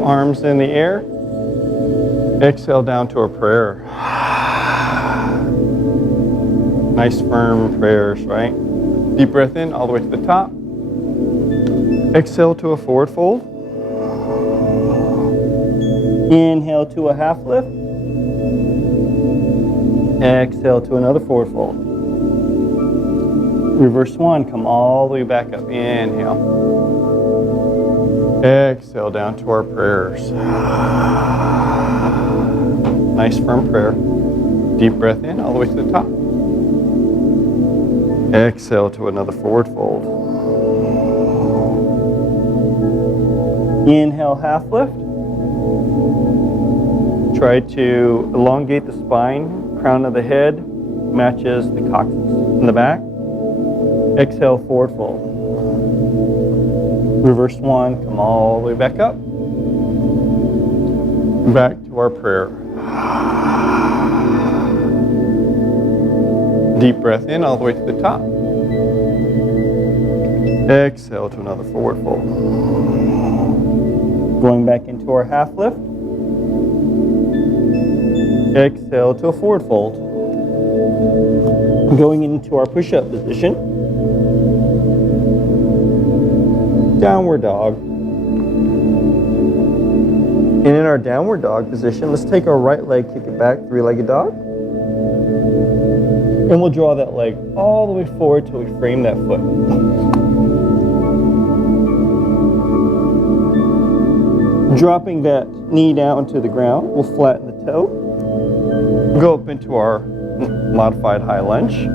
So arms in the air. Exhale down to our prayer. Nice firm prayers, right? Deep breath in all the way to the top. Exhale to a forward fold. Inhale to a half lift. Exhale to another forward fold. Reverse one, come all the way back up. Inhale. Exhale down to our prayers. Nice firm prayer. Deep breath in all the way to the top. Exhale to another forward fold. Inhale, half lift. Try to elongate the spine. Crown of the head matches the coccyx in the back. Exhale, forward fold. Reverse one, come all the way back up. Back to our prayer. Deep breath in all the way to the top. Exhale to another forward fold. Going back into our half lift. Exhale to a forward fold. Going into our push-up position. Downward dog. And in our downward dog position, let's take our right leg, kick it back, three-legged dog. And we'll draw that leg all the way forward till we frame that foot. Dropping that knee down to the ground, we'll flatten the toe. Go up into our modified high lunge.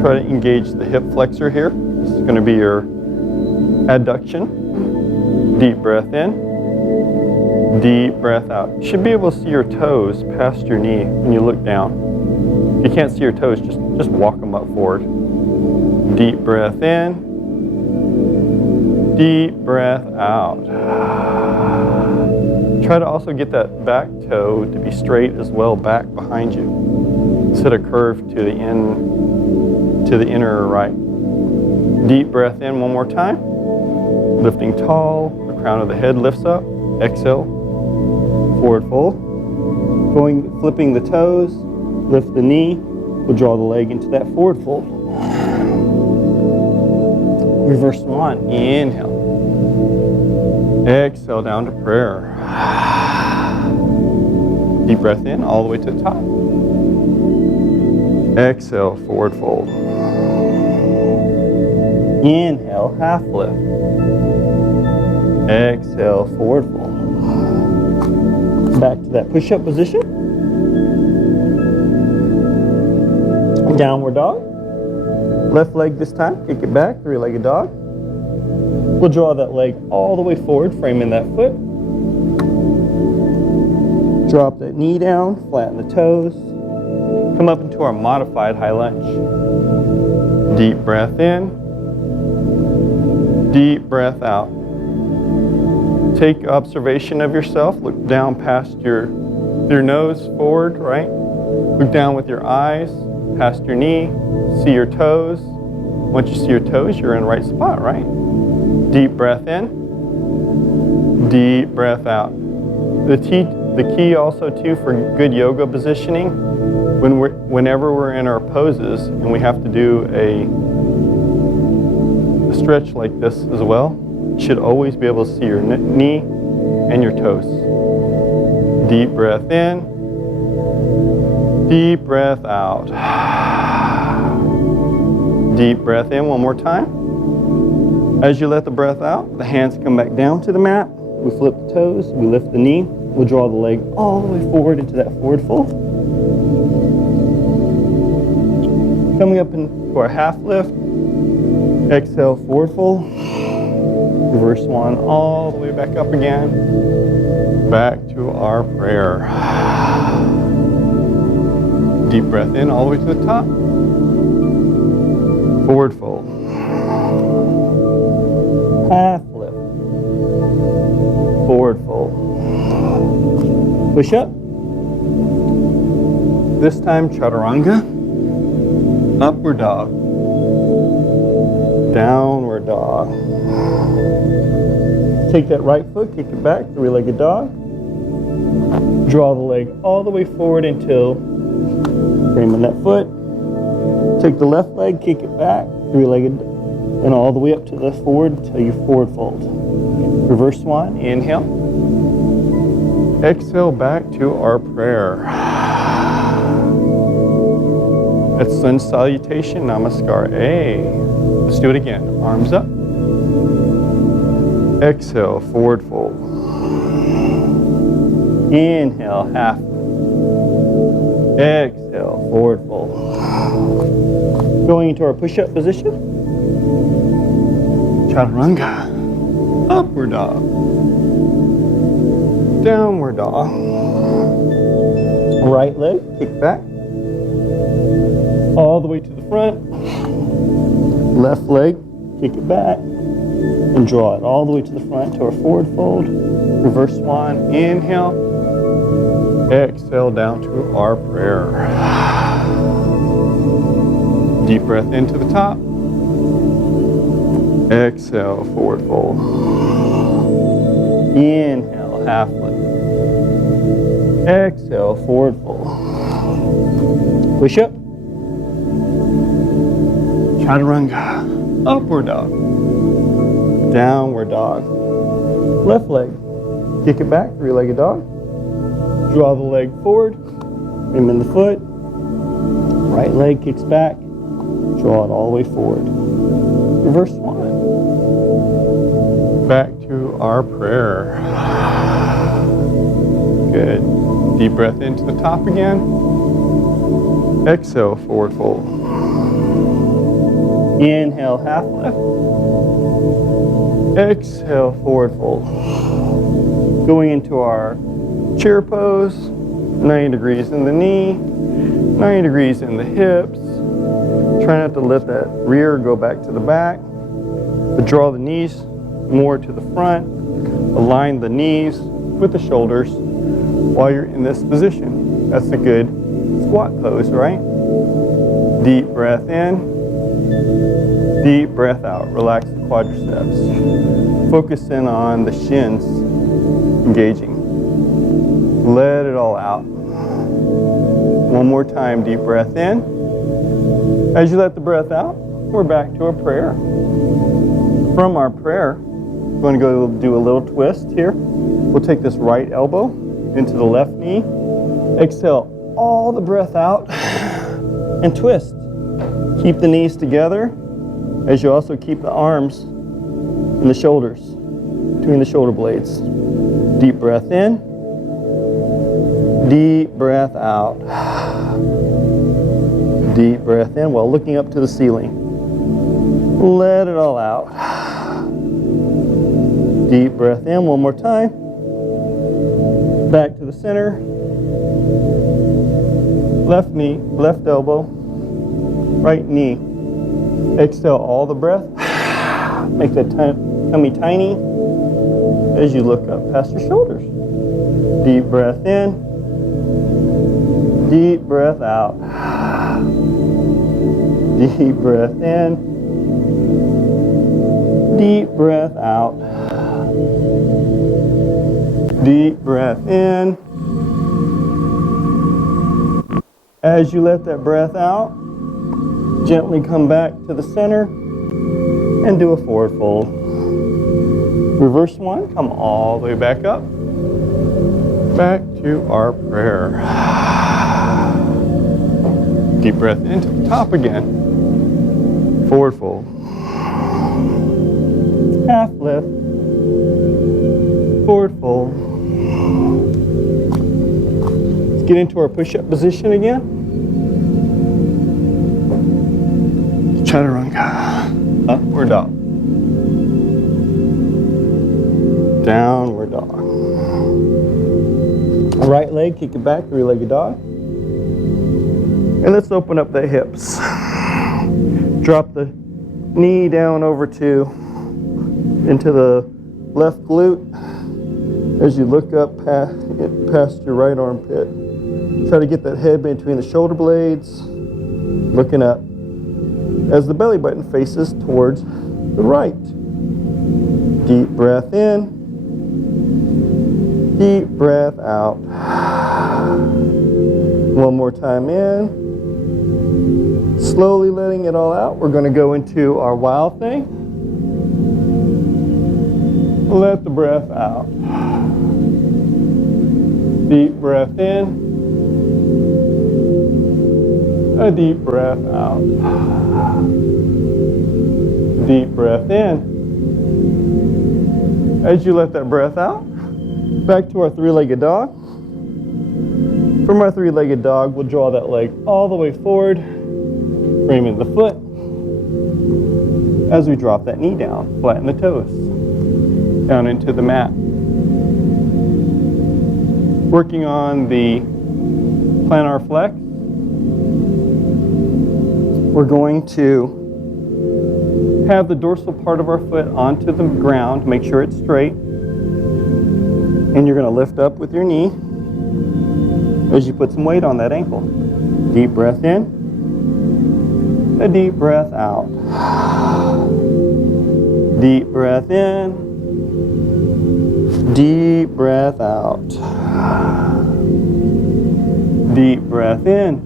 Try to engage the hip flexor here. This is going to be your adduction. Deep breath in. Deep breath out. You should be able to see your toes past your knee when you look down. If you can't see your toes, just walk them up forward. Deep breath in. Deep breath out. Try to also get that back toe to be straight as well back behind you. Instead of curved to the inner right. Deep breath in one more time. Lifting tall, the crown of the head lifts up. Exhale, forward fold. Flipping the toes, lift the knee. We'll draw the leg into that forward fold. Reverse one, inhale. Exhale down to prayer. Deep breath in all the way to the top. Exhale, forward fold. Inhale, half lift. Exhale, forward fold. Back to that push-up position. Downward dog. Left leg this time, kick it back, three-legged dog. We'll draw that leg all the way forward, framing that foot. Drop that knee down, flatten the toes. Come up into our modified high lunge. Deep breath in. Deep breath out. Take observation of yourself. Look down past your nose forward, right? Look down with your eyes, past your knee. See your toes. Once you see your toes, you're in the right spot, right? Deep breath in. Deep breath out. The key also too for good yoga positioning, whenever we're in our poses and we have to do a stretch like this as well, you should always be able to see your knee and your toes. Deep breath in. Deep breath out. Deep breath in one more time. As you let the breath out, the hands come back down to the mat. We flip the toes, we lift the knee. We'll draw the leg all the way forward into that forward fold. Coming up into our half lift. Exhale, forward fold. Reverse one all the way back up again. Back to our prayer. Deep breath in all the way to the top. Forward fold. Half lift. Forward fold. Push up. This time chaturanga. Upward dog. Downward dog. Take that right foot, kick it back, three-legged dog. Draw the leg all the way forward until framing that foot. Take the left leg, kick it back, three-legged, and all the way up to the forward until you forward fold. Reverse swan, inhale. Exhale back to our prayer. That's sun salutation, namaskar. Let's do it again. Arms up. Exhale, forward fold. Inhale, half. Exhale, forward fold. Going into our push-up position. Chaturanga. Upward dog. Downward dog. Right leg, kick back. All the way to the front. Left leg, kick it back. And draw it all the way to the front to our forward fold. Reverse swan, inhale. Exhale down to our prayer. Deep breath into the top. Exhale, forward fold. Inhale, half lift. Exhale, forward fold. Push up. Chaturanga. Upward dog. Downward dog. Left leg. Kick it back, three-legged dog. Draw the leg forward. Aim in the foot. Right leg kicks back. Draw it all the way forward. Reverse swan. Back to our prayer. Good. Deep breath into the top again. Exhale, forward fold. Inhale, half lift. Exhale, forward fold. Going into our chair pose. 90 degrees in the knee. 90 degrees in the hips. Try not to let that rear go back to the back. But draw the knees more to the front. Align the knees with the shoulders while you're in this position. That's a good squat pose, right? Deep breath in. Deep breath out. Relax the quadriceps. Focus in on the shins engaging. Let it all out. One more time, deep breath in. As you let the breath out, we're back to a prayer. From our prayer, we're going to go do a little twist here. We'll take this right elbow into the left knee. Exhale all the breath out and twist. Keep the knees together as you also keep the arms and the shoulders between the shoulder blades. Deep breath in. Deep breath out. Deep breath in while looking up to the ceiling. Let it all out. Deep breath in one more time. Back to the center. Left knee, left elbow, right knee. Exhale all the breath. Make that tummy tiny as you look up past your shoulders. Deep breath in. Deep breath out. Deep breath in. Deep breath out. Deep breath in. As you let that breath out, gently come back to the center and do a forward fold. Reverse one, come all the way back up. Back to our prayer. Deep breath into the top again. Forward fold. Half lift. Forward fold. Let's get into our push-up position again. Chaturanga. Upward dog. Downward dog. Right leg, kick it back, three-legged dog. And let's open up the hips. Drop the knee down over into the left glute as you look up past your right armpit. Try to get that head between the shoulder blades, looking up as the belly button faces towards the right. Deep breath in. Deep breath out. One more time in. Slowly letting it all out. We're going to go into our wild thing. Let the breath out. Deep breath in. A deep breath out. Deep breath in. As you let that breath out, back to our three-legged dog. From our three-legged dog, we'll draw that leg all the way forward, framing the foot. As we drop that knee down, flatten the toes, down into the mat. Working on the plantar flex, we're going to have the dorsal part of our foot onto the ground, make sure it's straight. And you're going to lift up with your knee as you put some weight on that ankle. Deep breath in, a deep breath out. Deep breath in, deep breath out. Deep breath in.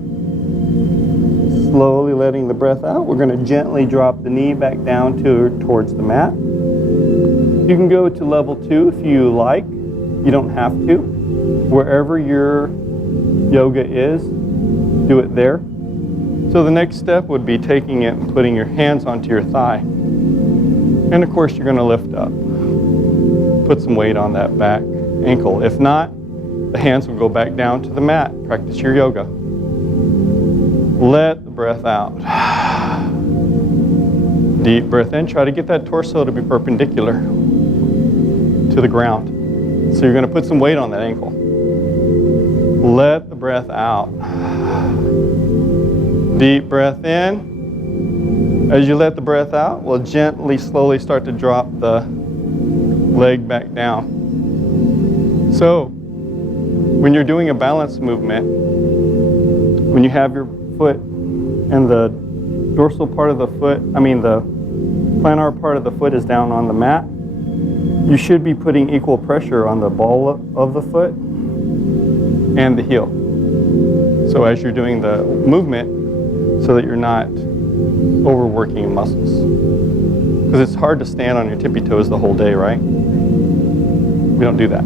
Slowly letting the breath out. We're going to gently drop the knee back down towards the mat. You can go to level 2 if you like. You don't have to. Wherever your yoga is, do it there. So the next step would be taking it and putting your hands onto your thigh. And of course you're going to lift up. Put some weight on that back ankle. If not, the hands will go back down to the mat. Practice your yoga. Let the breath out. Deep breath in. Try to get that torso to be perpendicular to the ground. So you're going to put some weight on that ankle. Let the breath out. Deep breath in. As you let the breath out, we'll gently, slowly start to drop the leg back down. So when you're doing a balance movement, when you have your foot and the dorsal part of the foot, the plantar part of the foot is down on the mat, you should be putting equal pressure on the ball of the foot and the heel. So as you're doing the movement, so that you're not overworking muscles. Because it's hard to stand on your tippy toes the whole day, right? We don't do that.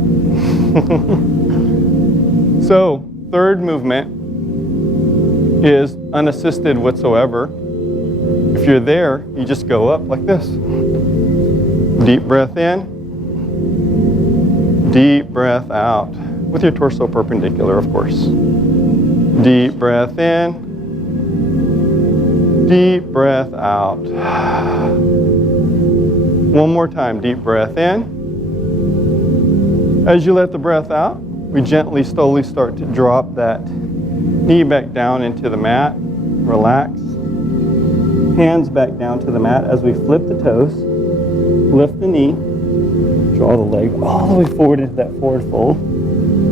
So, third movement is unassisted whatsoever. If you're there, you just go up like this. Deep breath in. Deep breath out. With your torso perpendicular, of course. Deep breath in. Deep breath out. One more time, deep breath in. As you let the breath out, we gently, slowly start to drop that knee back down into the mat. Relax. Hands back down to the mat as we flip the toes. Lift the knee. Draw the leg all the way forward into that forward fold.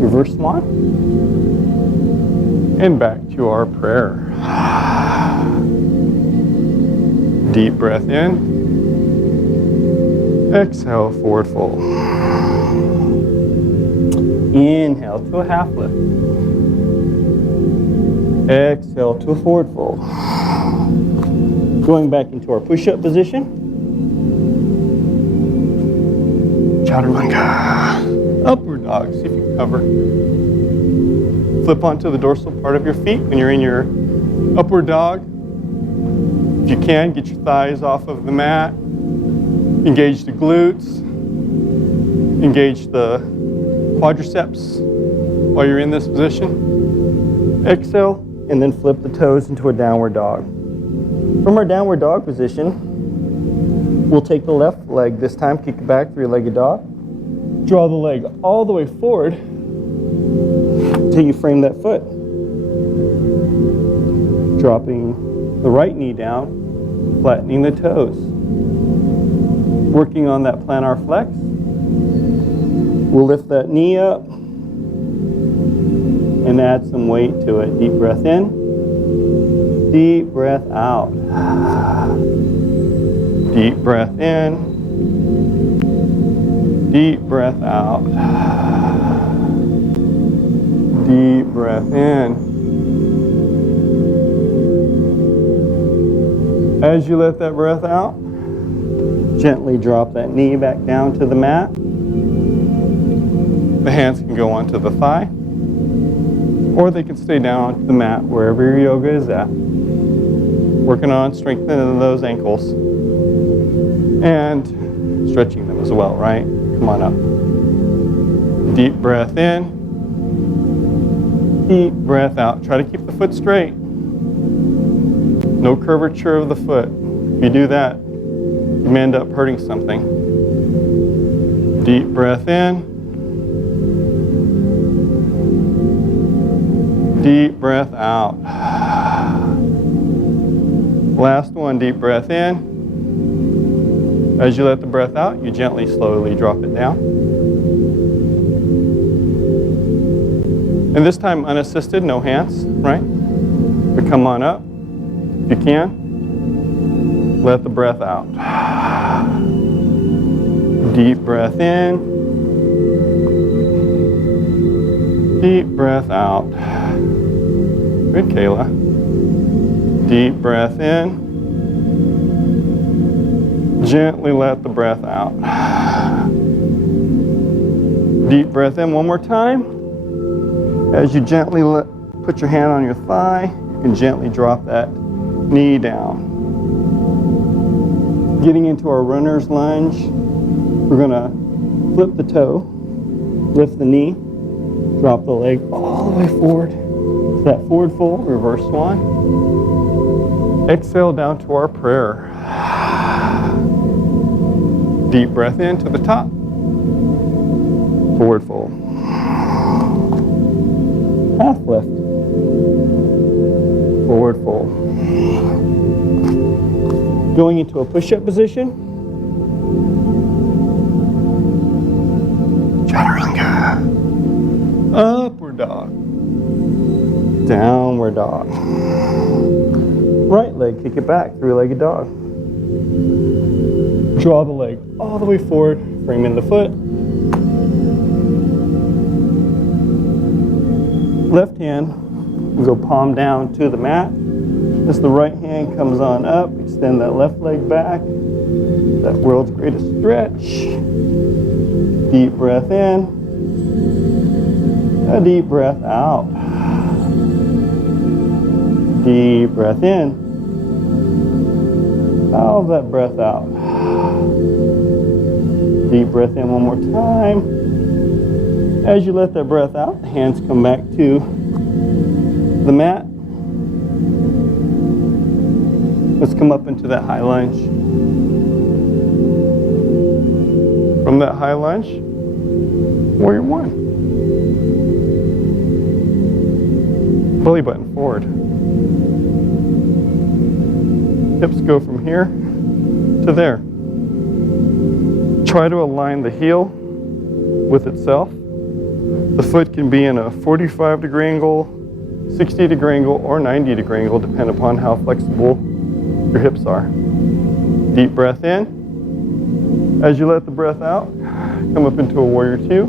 Reverse swan. And back to our prayer. Deep breath in. Exhale, forward fold. Inhale to a half lift. Exhale to a forward fold. Going back into our push-up position. Chaturanga. Upward dog, see if you can cover. Flip onto the dorsal part of your feet when you're in your upward dog. If you can, get your thighs off of the mat. Engage the glutes. Engage the quadriceps while you're in this position. Exhale, and then flip the toes into a downward dog. From our downward dog position, we'll take the left leg this time, kick it back, three-legged dog. Draw the leg all the way forward until you frame that foot. Dropping the right knee down, flattening the toes. Working on that plantar flex. We'll lift that knee up and add some weight to it. Deep breath in, deep breath out. Deep breath in, deep breath out. Deep breath in. As you let that breath out, gently drop that knee back down to the mat. The hands can go onto the thigh, or they can stay down on the mat wherever your yoga is at. Working on strengthening those ankles and stretching them as well, right? Come on up. Deep breath in. Deep breath out. Try to keep the foot straight. No curvature of the foot. If you do that, you may end up hurting something. Deep breath in. Deep breath out. Last one, deep breath in. As you let the breath out, you gently, slowly drop it down. And this time unassisted, no hands, right? We come on up. If you can, let the breath out. Deep breath in. Deep breath out. Good, Kayla. Deep breath in. Gently let the breath out. Deep breath in one more time. As you gently put your hand on your thigh, you can gently drop that knee down. Getting into our runner's lunge, we're gonna flip the toe, lift the knee, drop the leg all the way forward. So that forward fold, reverse swan. Exhale down to our prayer. Deep breath in to the top. Forward fold. Half lift. Forward fold. Going into a push-up position. Chaturanga. Upward dog. Downward dog. Right leg, kick it back, three-legged dog. Draw the leg all the way forward, frame in the foot. Left hand, go palm down to the mat. As the right hand comes on up, extend that left leg back. That world's greatest stretch. Deep breath in. A deep breath out. Deep breath in. All of that breath out. Deep breath in one more time. As you let that breath out, the hands come back to the mat. Let's come up into that high lunge. From that high lunge, warrior one. Belly button forward. Hips go from here to there. Try to align the heel with itself. The foot can be in a 45-degree angle, 60-degree angle, or 90-degree angle, depending upon how flexible your hips are. Deep breath in. As you let the breath out, come up into a warrior two.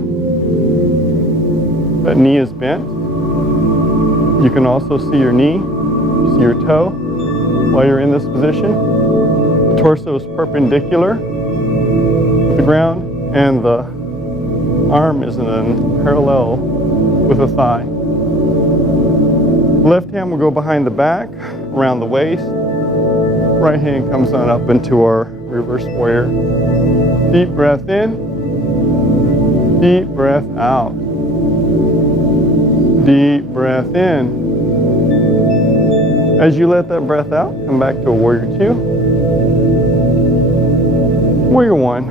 That knee is bent. You can also see your knee, see your toe while you're in this position. The torso is perpendicular to the ground, and the arm is in parallel with the thigh. Left hand will go behind the back, around the waist. Right hand comes on up into our reverse warrior. Deep breath in. Deep breath out. Deep breath in. As you let that breath out, come back to a warrior two. Warrior one.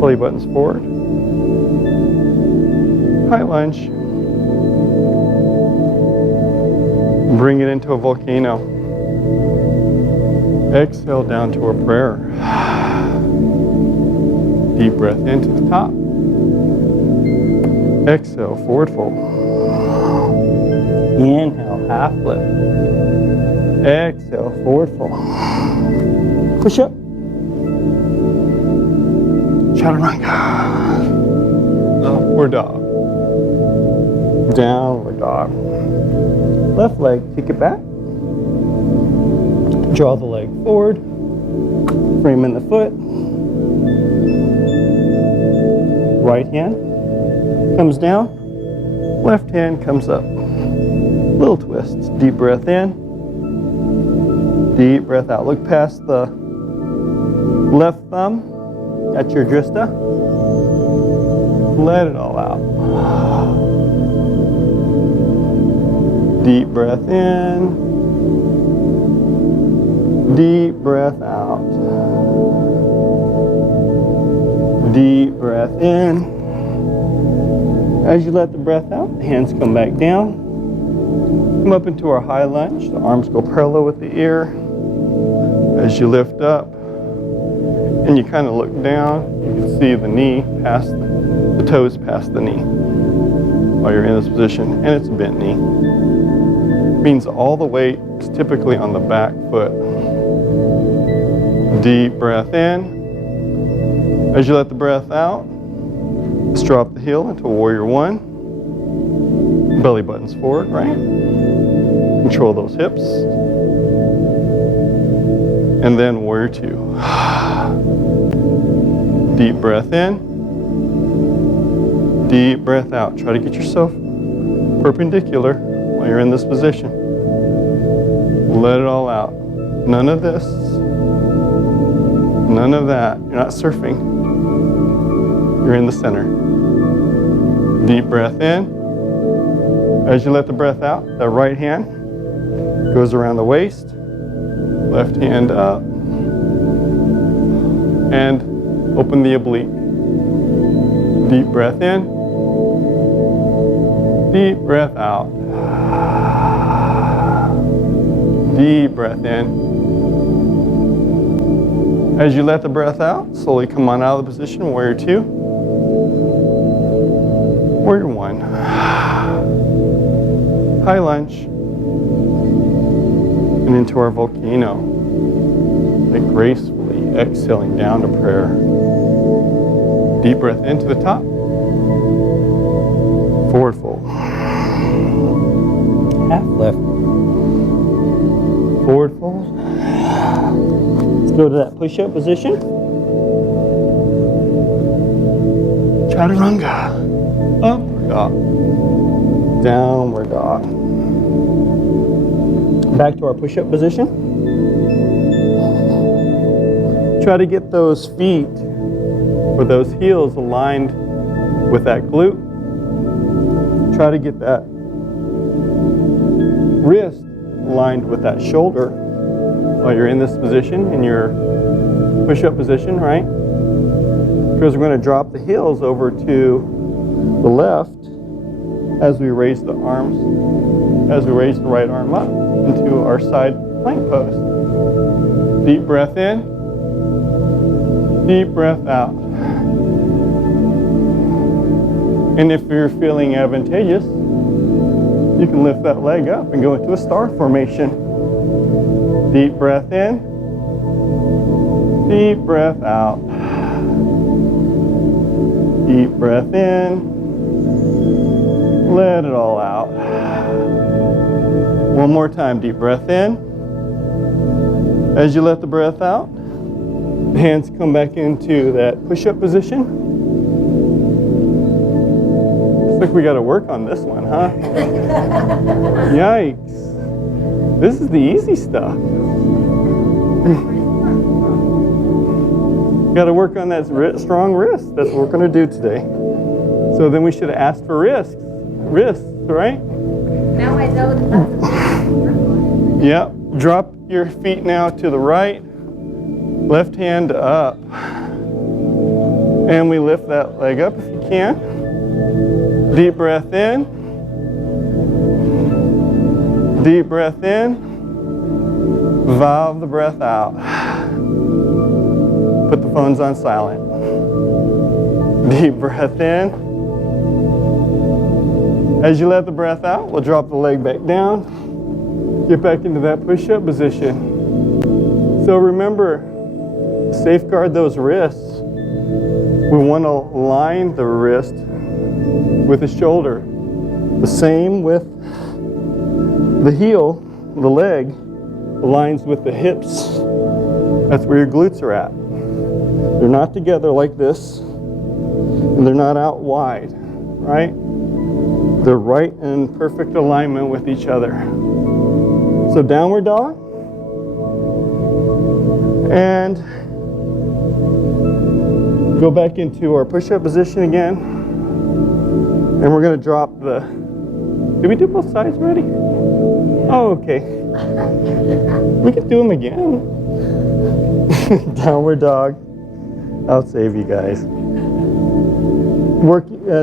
Belly buttons forward. High lunge. Bring it into a volcano. Exhale down to a prayer. Deep breath into the top. Exhale, forward fold. Inhale, half lift. Exhale, forward fold. Push up. Chaturanga. Upward dog. Downward dog. Left leg, kick it back. Draw the leg forward. Frame in the foot. Right hand comes down. Left hand comes up. Little twist. Deep breath in. Deep breath out. Look past the left thumb at your drista. Let it all out. Deep breath in. Deep breath out. Deep breath in. As you let the breath out, the hands come back down. Come up into our high lunge. The arms go parallel with the ear. As you lift up and you kind of look down, you can see the knee past the toes past the knee while you're in this position, and it's a bent knee. It means all the weight is typically on the back foot. Deep breath in. As you let the breath out, let's drop the heel into warrior one. Belly buttons forward, right? Control those hips. And then warrior two. Deep breath in. Deep breath out. Try to get yourself perpendicular while you're in this position. Let it all out. None of this. None of that. You're not surfing. You're in the center. Deep breath in. As you let the breath out, the right hand goes around the waist. Left hand up. And open the oblique. Deep breath in. Deep breath out. Deep breath in. As you let the breath out, slowly come on out of the position, warrior two. Warrior one. High lunge. And into our volcano. Like gracefully exhaling down to prayer. Deep breath into the top. Forward fold. Half lift. Forward fold. Let's go to that push-up position. Chaturanga. Upward dog. Downward dog. Back to our push-up position. Try to get those feet or those heels aligned with that glute. Try to get that wrist aligned with that shoulder while you're in this position, in your push-up position, right? Because we're going to drop the heels over to the left as we raise the arms, as we raise the right arm up into our side plank pose. Deep breath in, deep breath out. And if you're feeling advantageous, you can lift that leg up and go into a star formation. Deep breath in, deep breath out. Deep breath in, let it all out. One more time, deep breath in. As you let the breath out, the hands come back into that push-up position. Looks like we got to work on this one, huh? Yikes. This is the easy stuff. Got to work on that strong wrist. That's what we're going to do today. So then we should have asked for wrists, right? Now I know that. Yep. Drop your feet now to the right. Left hand up. And we lift that leg up if you can. Deep breath in. Deep breath in. Valve the breath out. Put the phones on silent. Deep breath in. As you let the breath out, we'll drop the leg back down. Get back into that push-up position. So remember, safeguard those wrists. We want to line the wrist with the shoulder. The same with the heel, the leg, aligns with the hips. That's where your glutes are at. They're not together like this, and they're not out wide, right? They're right in perfect alignment with each other. So downward dog. And go back into our push-up position again. And we're gonna drop the, did we do both sides already? Oh, okay. We can do them again. Downward dog. I'll save you guys.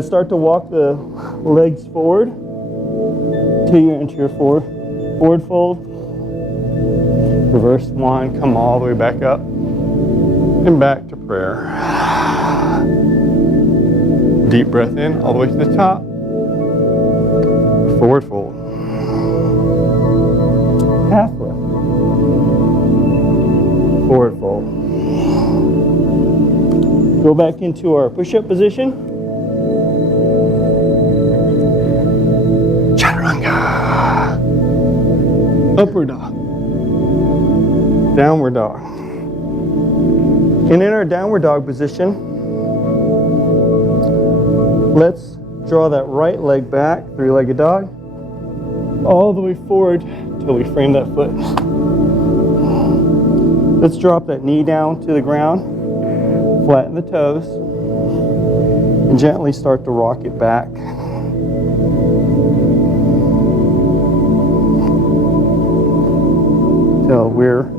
Start to walk the legs forward till you're into your forward fold. Reverse one, come all the way back up and back to prayer. Deep breath in all the way to the top. Forward fold. Half lift. Forward fold. Go back into our push-up position. Chaturanga. Upward dog. Downward dog. And in our downward dog position, let's draw that right leg back, three-legged dog, all the way forward till we frame that foot. Let's drop that knee down to the ground, flatten the toes, and gently start to rock it back. Till we're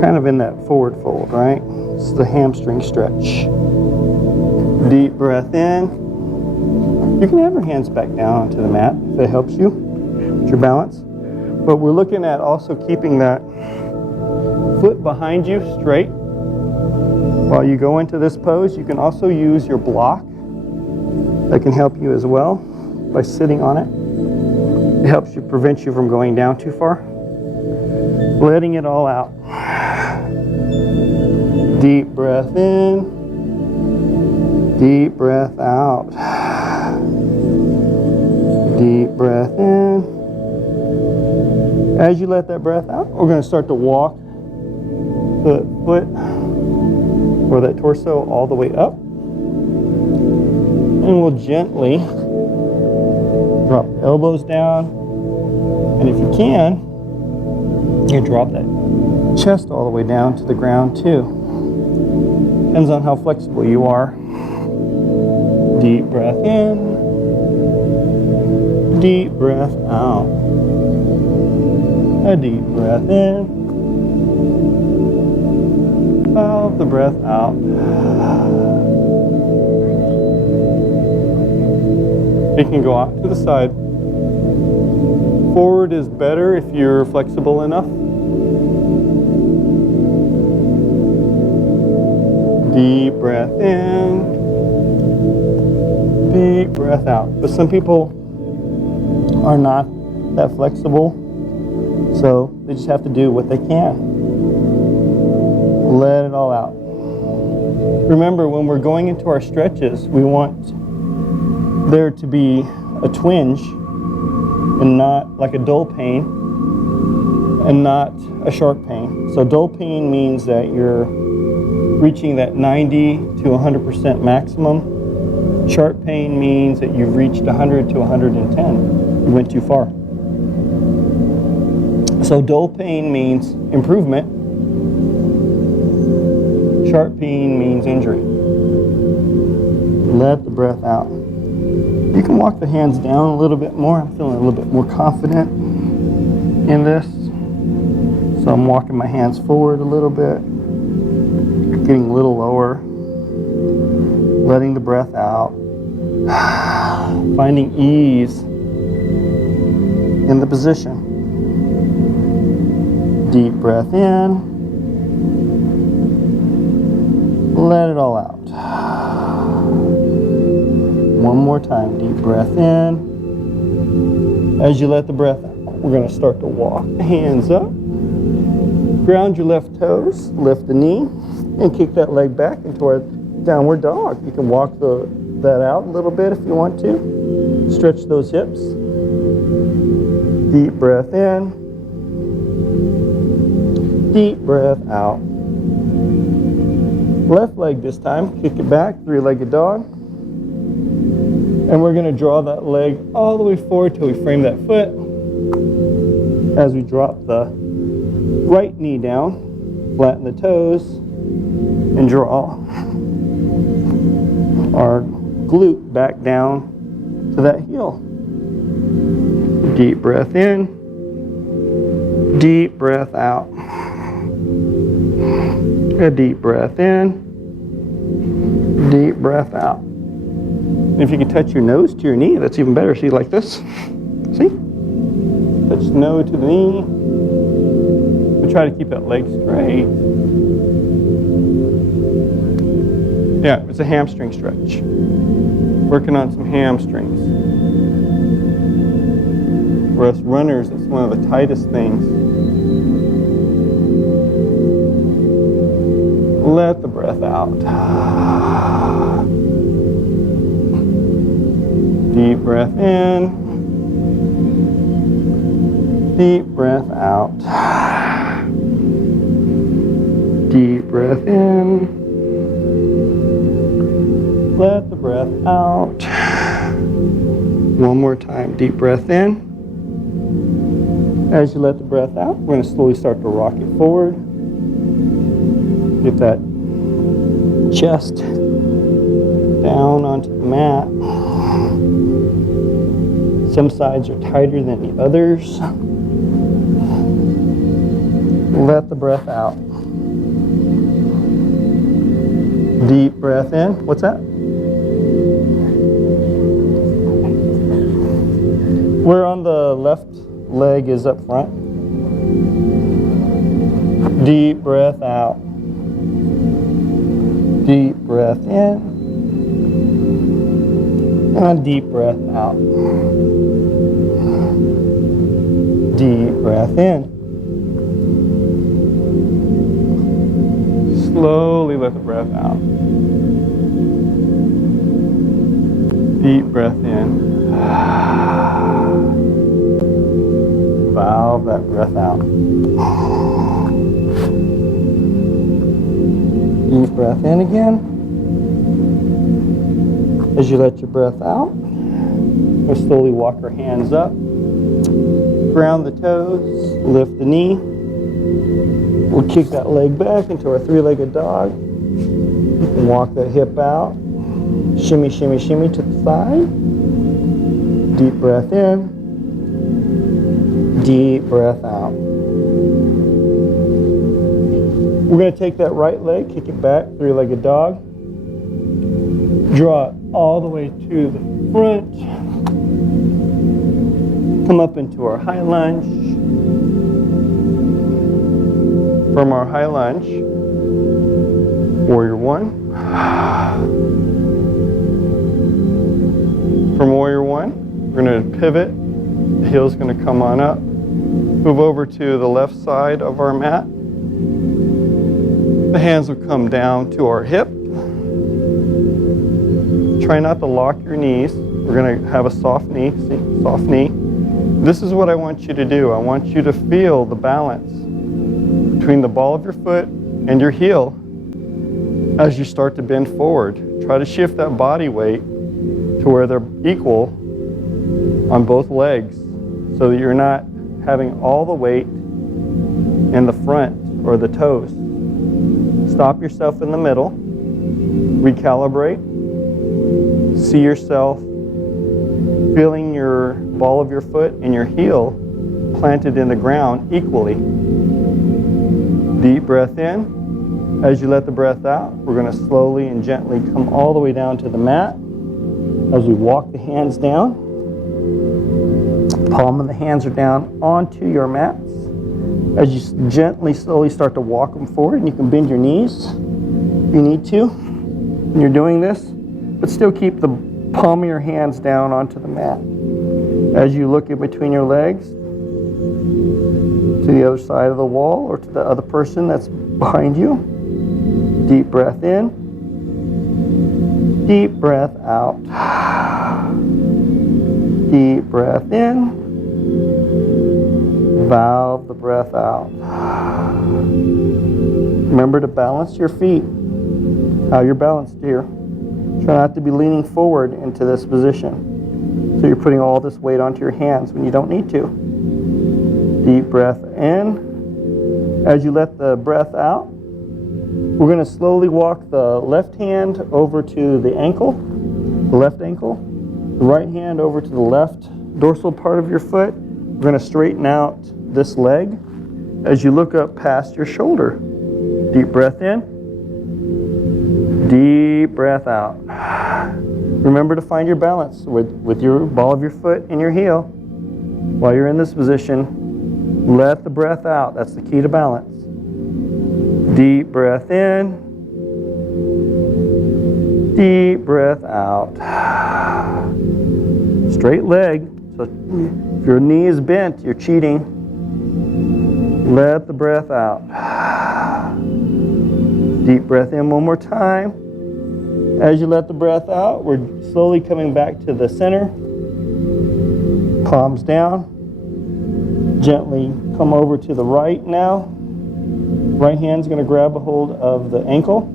kind of in that forward fold, right? It's the hamstring stretch. Deep breath in. You can have your hands back down onto the mat if that helps you with your balance. But we're looking at also keeping that foot behind you straight. While you go into this pose, you can also use your block. That can help you as well by sitting on it. It helps you prevent you from going down too far. Letting it all out. Deep breath in. Deep breath out. Deep breath in. As you let that breath out, we're going to start to walk the foot or that torso all the way up. And we'll gently drop the elbows down. And if you can, you drop that chest all the way down to the ground too. Depends on how flexible you are. Deep breath in. Deep breath out. A deep breath in. Follow the breath out. You can go out to the side. Forward is better if you're flexible enough. Deep breath in. Deep breath out. But some people are not that flexible, so they just have to do what they can. Let it all out. Remember, when we're going into our stretches, we want there to be a twinge and not like a dull pain and not a sharp pain. So dull pain means that you're reaching that 90 to 100% maximum. Sharp pain means that you've reached 100 to 110. You went too far. So dull pain means improvement. Sharp pain means injury. Let the breath out. You can walk the hands down a little bit more. I'm feeling a little bit more confident in this. So I'm walking my hands forward a little bit, getting a little lower, letting the breath out, finding ease in the position. Deep breath in, let it all out. One more time, deep breath in. As you let the breath out, we're going to start to walk the hands up. Ground your left toes, lift the knee, and kick that leg back into our downward dog. You can walk the that out a little bit if you want to. Stretch those hips. Deep breath in. Deep breath out. Left leg this time. Kick it back, three-legged dog. And we're going to draw that leg all the way forward till we frame that foot. As we drop the right knee down, flatten the toes, and draw our glute back down to that heel. Deep breath in, deep breath out. A deep breath in, deep breath out. And if you can touch your nose to your knee, that's even better. See, like this. See? Touch the nose to the knee. We try to keep that leg straight. Yeah, it's a hamstring stretch. Working on some hamstrings. For us runners, it's one of the tightest things. Let the breath out. Deep breath in. Deep breath out. Deep breath in. Let the breath out. One more time. Deep breath in. As you let the breath out, we're going to slowly start to rock it forward. Get that chest down onto the mat. Some sides are tighter than the others. Let the breath out. Deep breath in. What's that? Where on the left leg is up front. Deep breath out. Deep breath in. And deep breath out. Deep breath in. Slowly let the breath out. Deep breath in. Valve that breath out. Deep breath in again. As you let your breath out, we'll slowly walk our hands up. Ground the toes, lift the knee. We'll kick that leg back into our three-legged dog. You can walk that hip out. Shimmy, shimmy, shimmy to the side. Deep breath in. Deep breath out. We're going to take that right leg, kick it back, three-legged dog. Draw it all the way to the front. Come up into our high lunge. From our high lunge, warrior one. From warrior one, we're going to pivot. The heel's going to come on up. Move over to the left side of our mat. The hands will come down to our hip. Try not to lock your knees. We're going to have a soft knee. See, soft knee. This is what I want you to do. I want you to feel the balance between the ball of your foot and your heel as you start to bend forward. Try to shift that body weight to where they're equal on both legs so that you're not having all the weight in the front or the toes. Stop yourself in the middle. Recalibrate. See yourself feeling your ball of your foot and your heel planted in the ground equally. Deep breath in. As you let the breath out, we're going to slowly and gently come all the way down to the mat. As we walk the hands down, palm of the hands are down onto your mats. As you gently, slowly start to walk them forward, and you can bend your knees if you need to when you're doing this, but still keep the palm of your hands down onto the mat. As you look in between your legs to the other side of the wall or to the other person that's behind you, deep breath in. Deep breath out. Deep breath in. Valve the breath out. Remember to balance your feet. How you're balanced here. Try not to be leaning forward into this position. So you're putting all this weight onto your hands when you don't need to. Deep breath in. As you let the breath out, we're going to slowly walk the left hand over to the ankle, the left ankle, the right hand over to the left dorsal part of your foot. We're going to straighten out this leg as you look up past your shoulder. Deep breath in, deep breath out. Remember to find your balance with your ball of your foot and your heel. While you're in this position, let the breath out. That's the key to balance. Deep breath in, deep breath out. Straight leg. So if your knee is bent, you're cheating. Let the breath out. Deep breath in one more time. As you let the breath out, we're slowly coming back to the center. Palms down. Gently come over to the right now. Right hand's going to grab a hold of the ankle.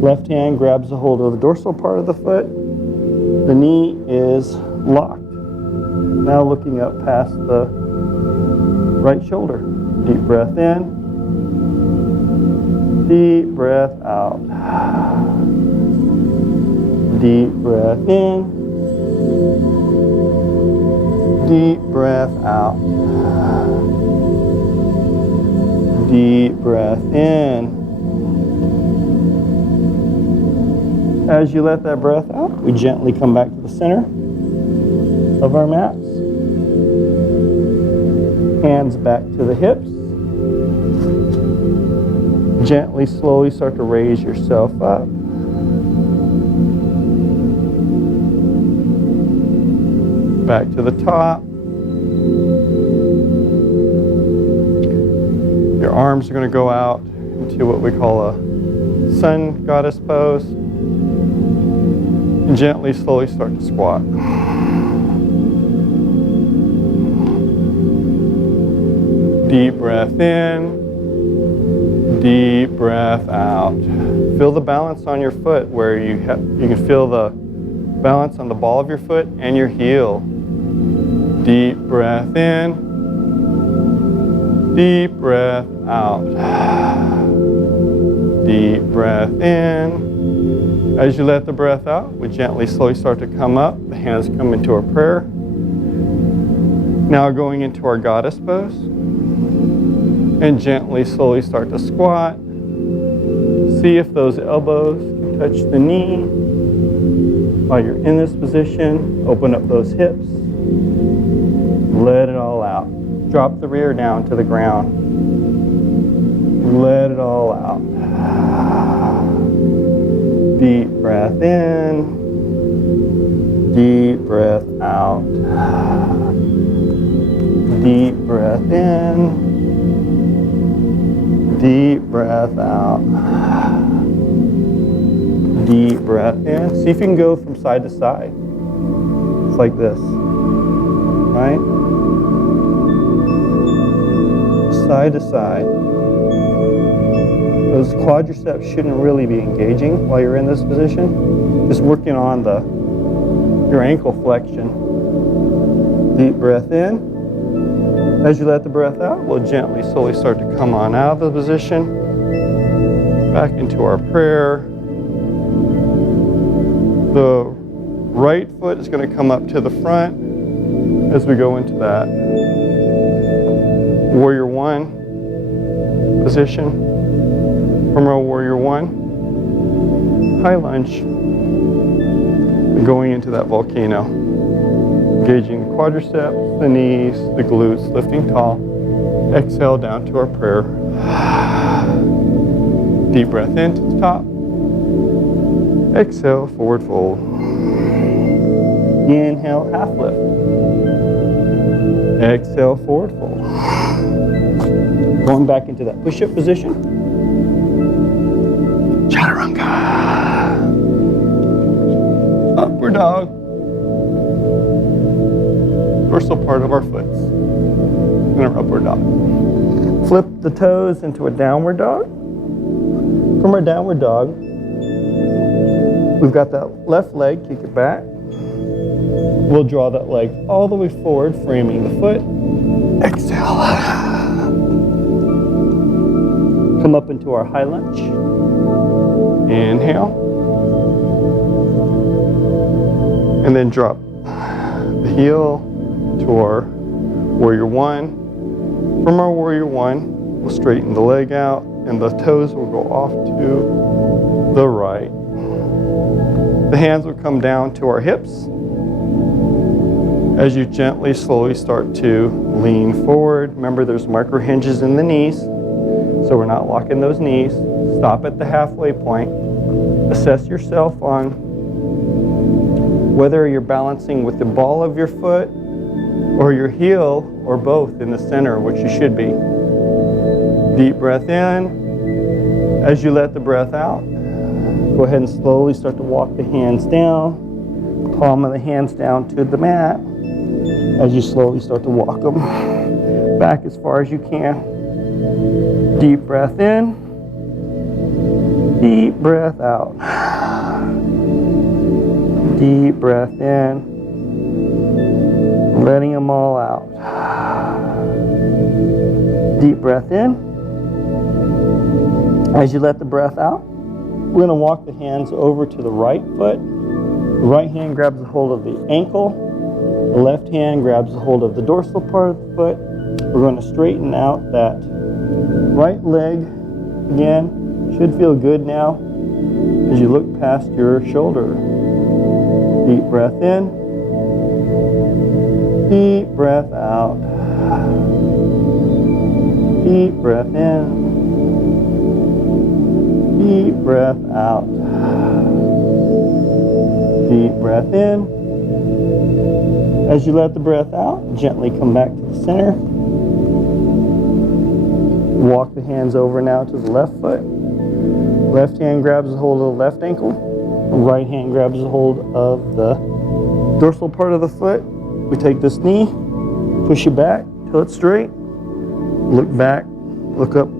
Left hand grabs a hold of the dorsal part of the foot. The knee is locked. Now looking up past the right shoulder. Deep breath in. Deep breath out. Deep breath in. Deep breath out. Deep breath in. As you let that breath out, we gently come back to the center of our mats. Hands back to the hips. Gently, slowly start to raise yourself up. Back to the top. Your arms are going to go out into what we call a sun goddess pose. And gently, slowly start to squat. Deep breath in. Deep breath out. Feel the balance on your foot where you can feel the balance on the ball of your foot and your heel. Deep breath in. Deep breath out. Deep breath in. As you let the breath out, we gently, slowly start to come up. The hands come into our prayer. Now going into our goddess pose. And gently, slowly start to squat. See if those elbows can touch the knee. While you're in this position, open up those hips. Let it all out. Drop the rear down to the ground. Let it all out. Deep breath in. Deep breath out. Deep breath in. Deep breath out. Deep breath in. See if you can go from side to side. It's like this. Right? Side to side. Those quadriceps shouldn't really be engaging while you're in this position. Just working on your ankle flexion. Deep breath in. As you let the breath out, we'll gently, slowly start to come on out of the position. Back into our prayer. The right foot is going to come up to the front as we go into that Warrior One position. From our Warrior One, high lunge, going into that volcano. Engaging the quadriceps, the knees, the glutes, lifting tall. Exhale down to our prayer. Deep breath in to the top. Exhale, forward fold. Inhale, half lift. Exhale, forward fold. Going back into that push-up position. Chaturanga. dog. Dorsal part of our foots. And our upward dog. Flip the toes into a downward dog. From our downward dog, we've got that left leg, kick it back. We'll draw that leg all the way forward, framing the foot. Exhale. Come up into our high lunge. Inhale. And then drop the heel to our warrior one. From our warrior one, we'll straighten the leg out and the toes will go off to the right. The hands will come down to our hips. As you gently, slowly start to lean forward. Remember, there's micro hinges in the knees, so we're not locking those knees. Stop at the halfway point. Assess yourself on whether you're balancing with the ball of your foot or your heel, or both in the center, which you should be. Deep breath in. As you let the breath out, go ahead and slowly start to walk the hands down, palm of the hands down to the mat. As you slowly start to walk them back as far as you can. Deep breath in, deep breath out. Deep breath in, letting them all out. Deep breath in. As you let the breath out, we're going to walk the hands over to the right foot. The right hand grabs a hold of the ankle. The left hand grabs a hold of the dorsal part of the foot. We're going to straighten out that right leg. Again, should feel good now as you look past your shoulder. Deep breath in. Deep breath out. Deep breath in. Deep breath out. Deep breath in. As you let the breath out, gently come back to the center. Walk the hands over now to the left foot. Left hand grabs a hold of the left ankle. Right hand grabs a hold of the dorsal part of the foot. We take this knee, push it back till it's straight. Look back, look up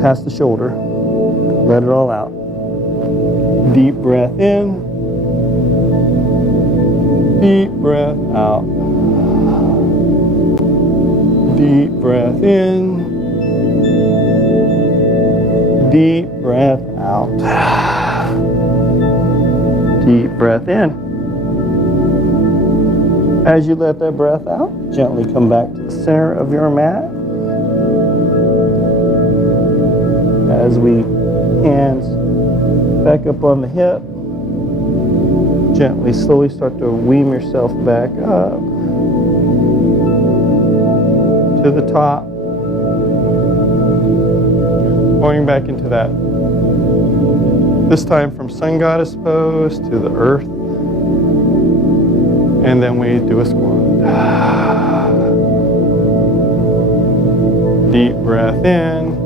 past the shoulder. Let it all out. Deep breath in. Deep breath out. Deep breath in. Deep breath out. Deep breath in. As you let that breath out, gently come back to the center of your mat. As we hands back up on the hip, gently, slowly start to wean yourself back up to the top. Going back into that, this time from sun goddess pose to the earth. And then we do a squat. Deep breath in.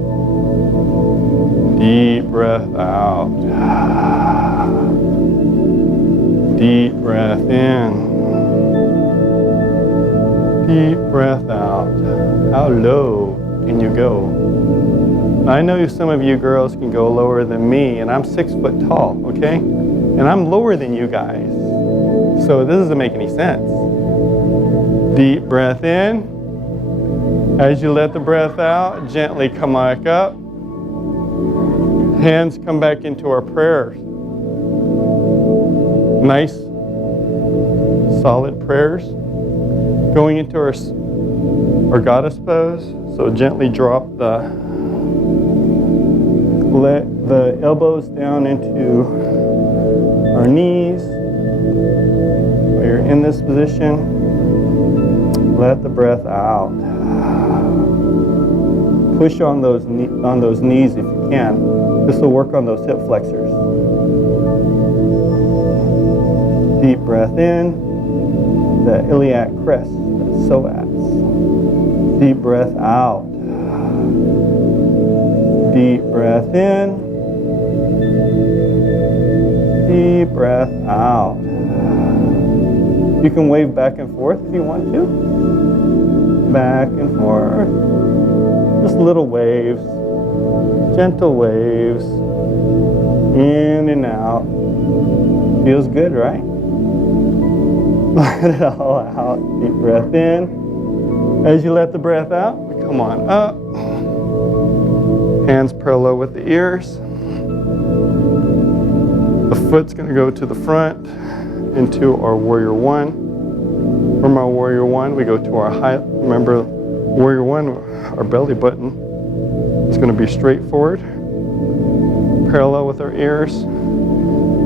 Deep breath out. Deep breath in. Deep breath out. How low can you go? I know some of you girls can go lower than me, and I'm 6 foot tall, okay? And I'm lower than you guys. So this doesn't make any sense. Deep breath in. As you let the breath out, gently come back up. Hands come back into our prayers. Nice, solid prayers. Going into our goddess pose. So gently drop the elbows down into our knees. While you're in this position, let the breath out. Push on those knees if you can. This will work on those hip flexors. Deep breath in, the iliac crest, the psoas. Deep breath out. Deep breath in. Deep breath out. You can wave back and forth if you want to. Back and forth. Just little waves. Gentle waves. In and out. Feels good, right? Let it all out. Deep breath in. As you let the breath out, come on up. Hands parallel with the ears. The foot's going to go to the front into our warrior one. From our warrior one, we go to our high. Remember, warrior one, our belly button is going to be straight forward, parallel with our ears.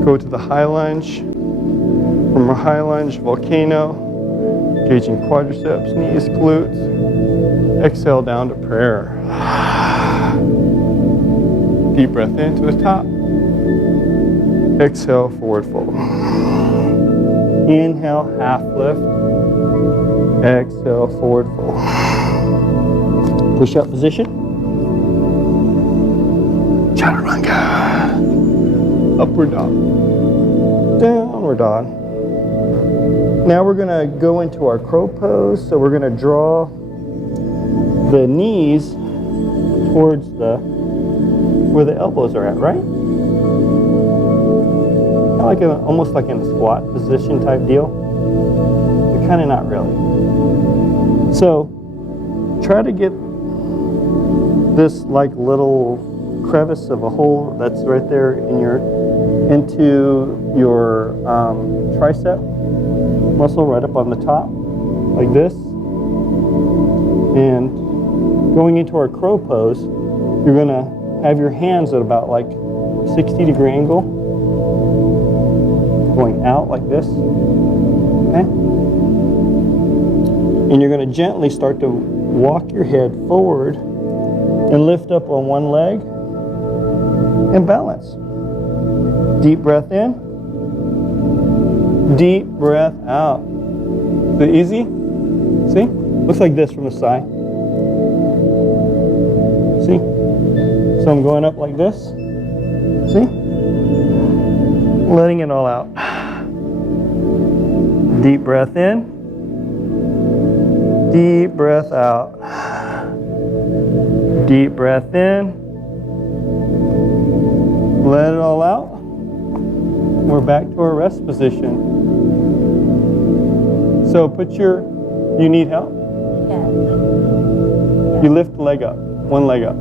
Go to the high lunge. From our high lunge, volcano, engaging quadriceps, knees, glutes. Exhale down to prayer. Deep breath into the top. Exhale, forward fold. Inhale, half lift. Exhale, forward fold. Push-up position. Chaturanga. Upward dog. Downward dog. Now we're going to go into our crow pose. So we're going to draw the knees towards where the elbows are at, right? Like almost like in a squat position type deal. But kind of not really. So try to get this like little crevice of a hole that's right there into your tricep muscle right up on the top, like this. And going into our crow pose, you're gonna have your hands at about like 60-degree angle, going out like this, okay? And you're gonna gently start to walk your head forward and lift up on one leg and balance. Deep breath in, deep breath out. Is it easy? See? Looks like this from the side. See? So I'm going up like this. See? Letting it all out. Deep breath in. Deep breath out. Deep breath in. Let it all out. We're back to our rest position. So you need help? Yeah. You lift the leg up, one leg up.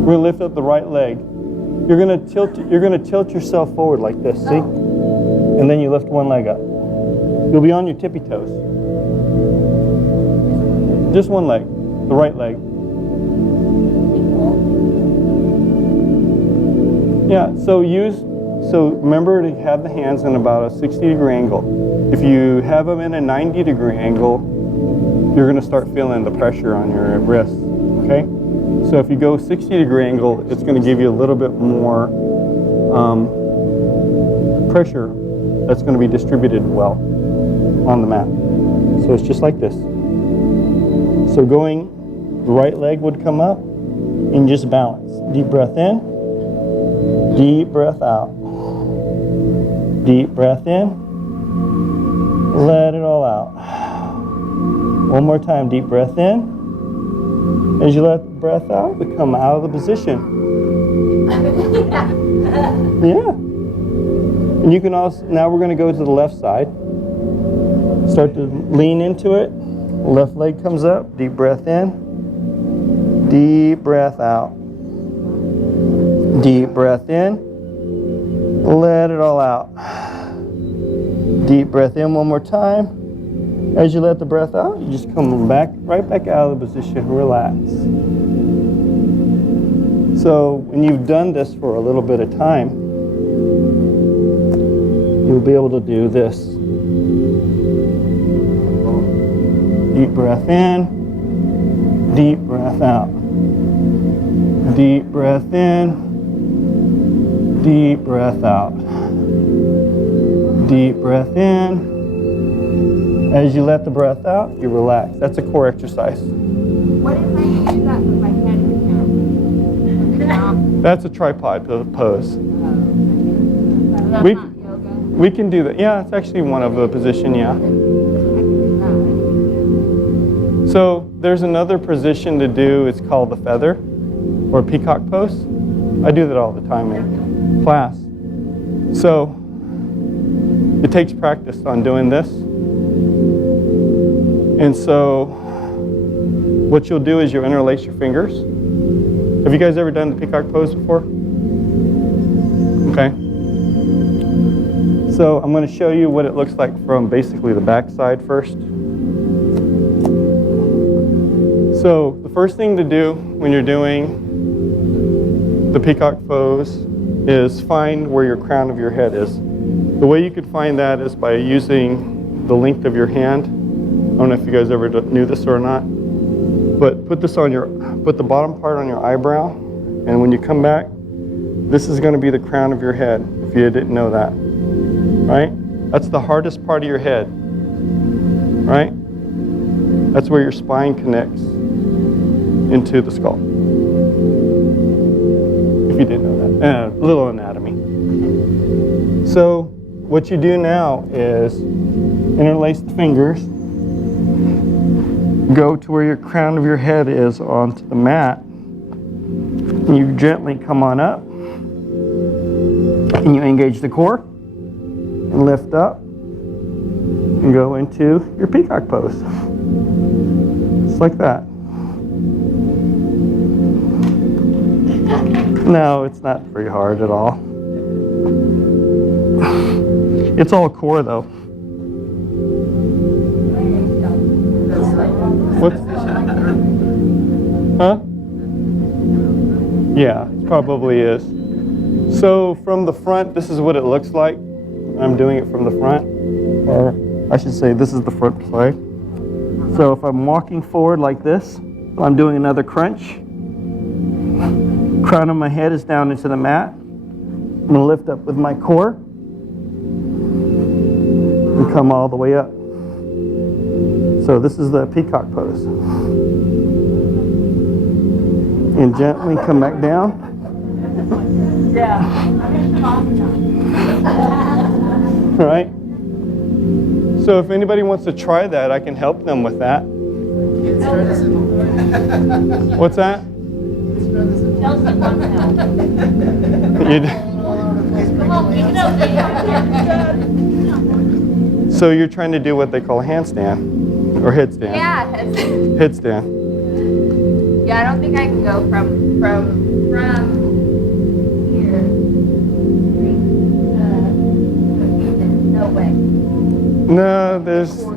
We're gonna lift up the right leg. You're gonna tilt yourself forward like this, see? And then you lift one leg up. You'll be on your tippy toes. Just one leg, the right leg. Yeah, so remember to have the hands in about a 60-degree angle. If you have them in a 90-degree angle, you're gonna start feeling the pressure on your wrists, okay? So if you go 60-degree angle, it's gonna give you a little bit more pressure that's gonna be distributed well on the mat. So it's just like this. So the right leg would come up and just balance. Deep breath in, deep breath out. Deep breath in, let it all out. One more time, deep breath in. As you let the breath out, we come out of the position. Yeah. And you can also, now we're gonna go to the left side. Start to lean into it. Left leg comes up, deep breath in. Deep breath out. Deep breath in. Let it all out. Deep breath in one more time. As you let the breath out, you just come right back out of the position, relax. So when you've done this for a little bit of time, you'll be able to do this. Deep breath in, deep breath out. Deep breath in, deep breath out. Deep breath in. As you let the breath out, you relax. That's a core exercise. What if I do that with my head in the camera? That's a tripod pose. That's We- not yoga. We can do that. Yeah, it's actually one of the position, yeah. So there's another position to do. It's called the feather or peacock pose. I do that all the time in class. So it takes practice on doing this. And so what you'll do is you'll interlace your fingers. Have you guys ever done the peacock pose before? Okay. So I'm going to show you what it looks like from basically the back side first. So the first thing to do when you're doing the peacock pose is find where your crown of your head is. The way you can find that is by using the length of your hand. I don't know if you guys ever knew this or not, but put the bottom part on your eyebrow, and when you come back, this is going to be the crown of your head, if you didn't know that, right? That's the hardest part of your head, right? That's where your spine connects into the skull. If you didn't know that. A little anatomy. So what you do now is interlace the fingers, go to where your crown of your head is onto the mat, and you gently come on up, and you engage the core, and lift up, and go into your peacock pose. Just like that. No, it's not very hard at all. It's all core though. What? Huh? Yeah, it probably is. So from the front, this is what it looks like. I'm doing it from the front. Or I should say this is the front side. So if I'm walking forward like this, I'm doing another crunch. Crown of my head is down into the mat. I'm going to lift up with my core and come all the way up. So this is the peacock pose. And gently come back down. Yeah. Right? So if anybody wants to try that, I can help them with that. What's that? Chelsea wants to help. Come on, pick it up. So you're trying to do what they call a handstand or headstand. Yeah. Headstand. Yeah, I don't think I can go from here. No way. No,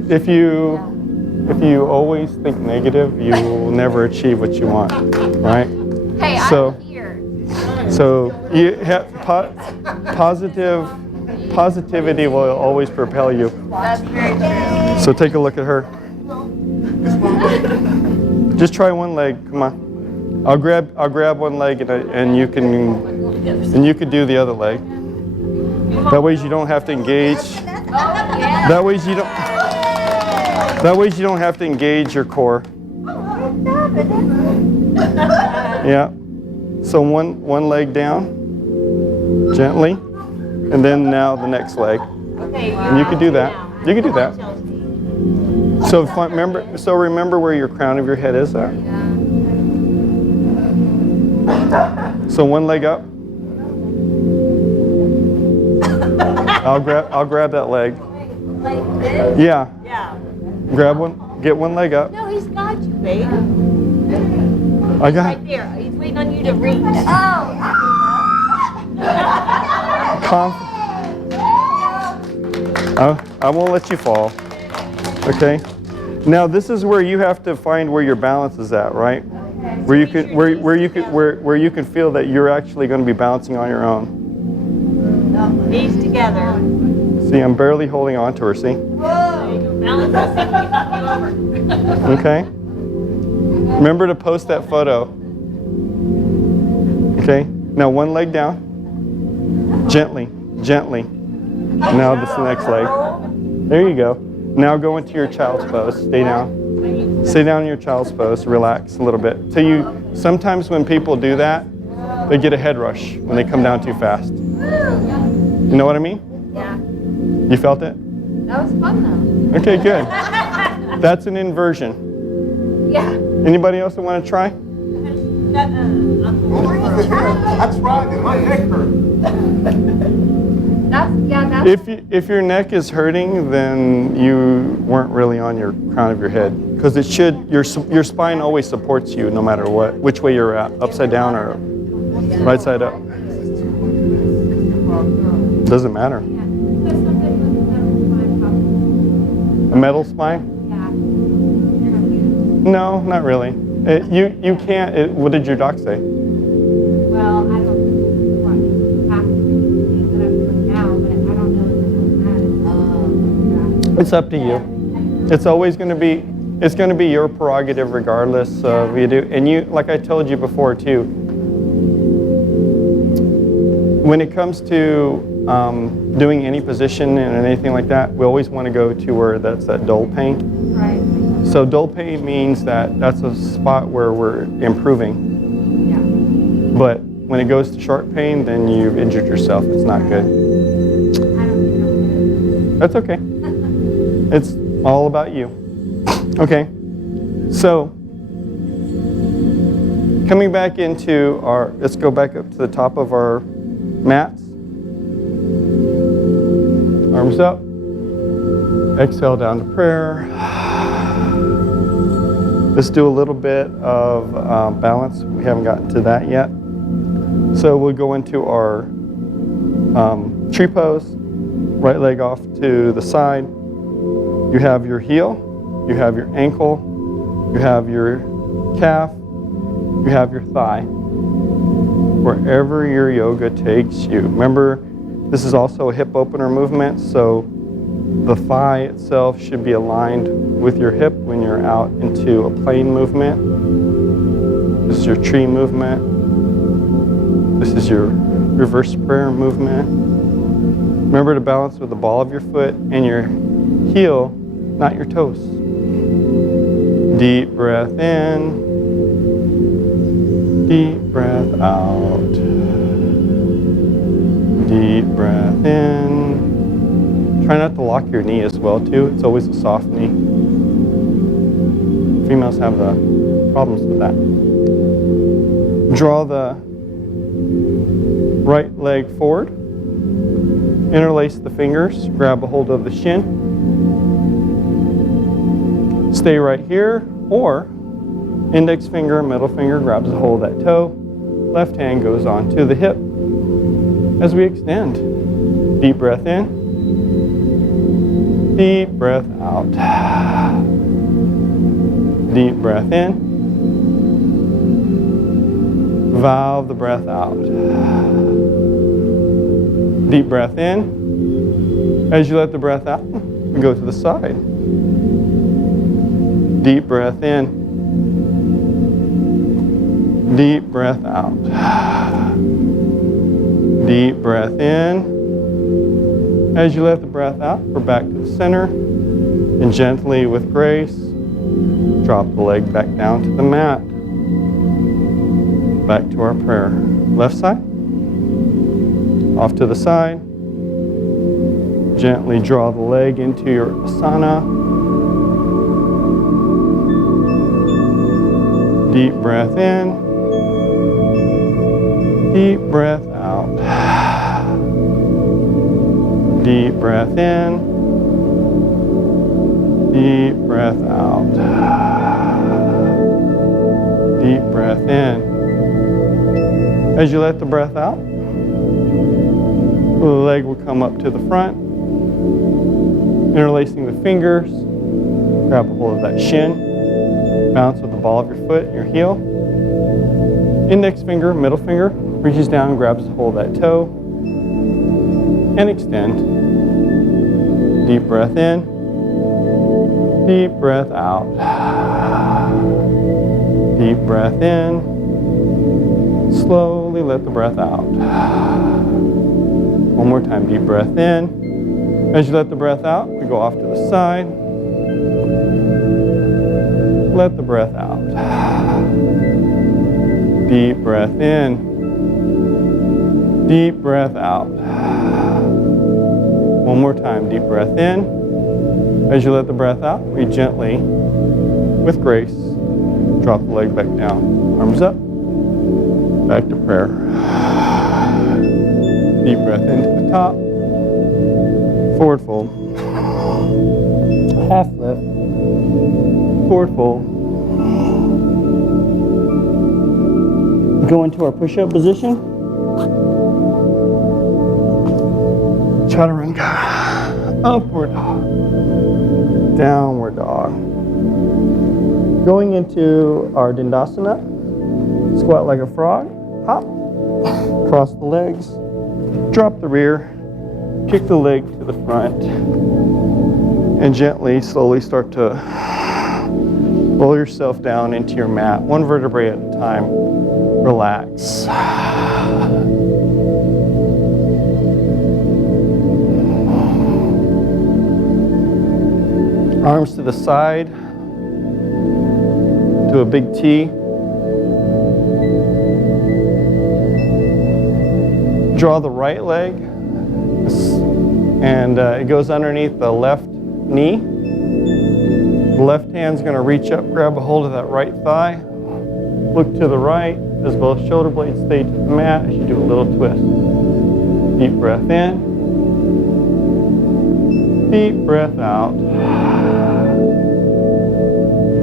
if you always think negative, you will never achieve what you want, right? Hey, So- I'm here. So you have positivity will always propel you. That's very true. So take a look at her. Just try one leg. Come on. I'll grab one leg and you can do the other leg. That way you don't have to engage. That way you don't have to engage your core. Yeah. So one leg down, gently, and then now the next leg. And you can do that. You can do that. So remember where your crown of your head is at. So one leg up. I'll grab that leg. Like this? Yeah. Yeah. Grab one. Get one leg up. No, he's got you, babe. I got. Right there. He's waiting on you to reach. Oh. I won't let you fall. Okay. Now this is where you have to find where your balance is at, right? Where you can feel that you're actually going to be balancing on your own. Knees together. See, I'm barely holding on to her. See? There you go. Balance this thing. We knock you over. Okay. Remember to post that photo. Okay. Now one leg down. Gently, gently. Now this next leg. There you go. Now go into your child's pose. Stay down. Stay down in your child's pose. Relax a little bit. So sometimes when people do that, they get a head rush when they come down too fast. You know what I mean? Yeah. You felt it? That was fun though. Okay, good. That's an inversion. Yeah. Anybody else that want to try? I tried it. My neck hurt. That's If your neck is hurting, then you weren't really on your crown of your head, because it should. Your spine always supports you no matter what, which way you're at, upside down or right side up. Doesn't matter. A metal spine? No, not really. You can't. What did your doc say? Well, I don't want half the things that I'm doing now, but I don't know if it's It's up to you. It's always going to be. It's going to be your prerogative, regardless of what you do. And you, like I told you before too, when it comes to doing any position and anything like that, we always want to go to where that's that dull pain. Right. So dull pain means that that's a spot where we're improving. Yeah. But when it goes to sharp pain, then you've injured yourself. It's not good. I don't think I'm That's okay. It's all about you. Okay. So coming back into our, let's go back up to the top of our mats. Arms up. Exhale down to prayer. Let's do a little bit of balance. We haven't gotten to that yet. So we'll go into our tree pose. Right leg off to the side. You have your heel. You have your ankle. You have your calf. You have your thigh. Wherever your yoga takes you. Remember, this is also a hip opener movement, so the thigh itself should be aligned with your hip when you're out into a plane movement. This is your tree movement. This is your reverse prayer movement. Remember to balance with the ball of your foot and your heel, not your toes. Deep breath in. Deep breath out. Deep breath in. Try not to lock your knee as well too. It's always a soft knee. Females have the problems with that. Draw the right leg forward. Interlace the fingers. Grab a hold of the shin. Stay right here, or index finger, middle finger grabs a hold of that toe. Left hand goes on to the hip. As we extend, deep breath in, deep breath out. Deep breath in, valve the breath out. Deep breath in. As you let the breath out, we go to the side. Deep breath in, deep breath out. Deep breath in. As you let the breath out, we're back to the center. And gently, with grace, drop the leg back down to the mat. Back to our prayer. Left side. Off to the side. Gently draw the leg into your asana. Deep breath in. Deep breath out. Deep breath in. Deep breath out. Deep breath in. As you let the breath out, the leg will come up to the front. Interlacing the fingers. Grab a hold of that shin. Bounce with the ball of your foot and your heel. Index finger, middle finger, reaches down and grabs a hold of that toe. And extend. Deep breath in. Deep breath out. Deep breath in. Slowly let the breath out. One more time, deep breath in. As you let the breath out, we go off to the side. Let the breath out. Deep breath in. Deep breath out. One more time, deep breath in. As you let the breath out, we gently, with grace, drop the leg back down. Arms up, back to prayer. Deep breath into the top. Forward fold. Half lift. Forward fold. Go into our push-up position. Chaturanga. Upward dog. Downward dog. Going into our Dandasana. Squat like a frog. Hop. Cross the legs. Drop the rear. Kick the leg to the front. And gently, slowly start to roll yourself down into your mat. One vertebrae at a time. Relax. Arms to the side. To a big T. Draw the right leg. And it goes underneath the left knee. The left hand's going to reach up, grab a hold of that right thigh. Look to the right as both shoulder blades stay to the mat as you do a little twist. Deep breath in. Deep breath out.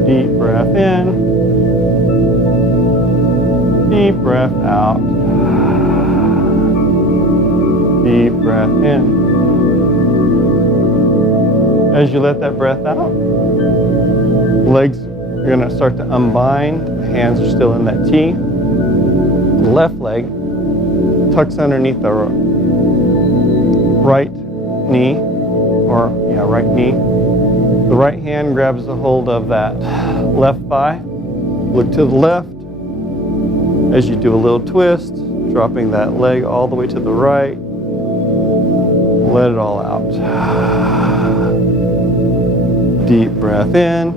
Deep breath in. Deep breath out. Deep breath in. As you let that breath out, legs are going to start to unbind. The hands are still in that T. The left leg tucks underneath the right knee, right knee. The right hand grabs a hold of that left thigh. Look to the left as you do a little twist, dropping that leg all the way to the right. Let it all out. Deep breath in.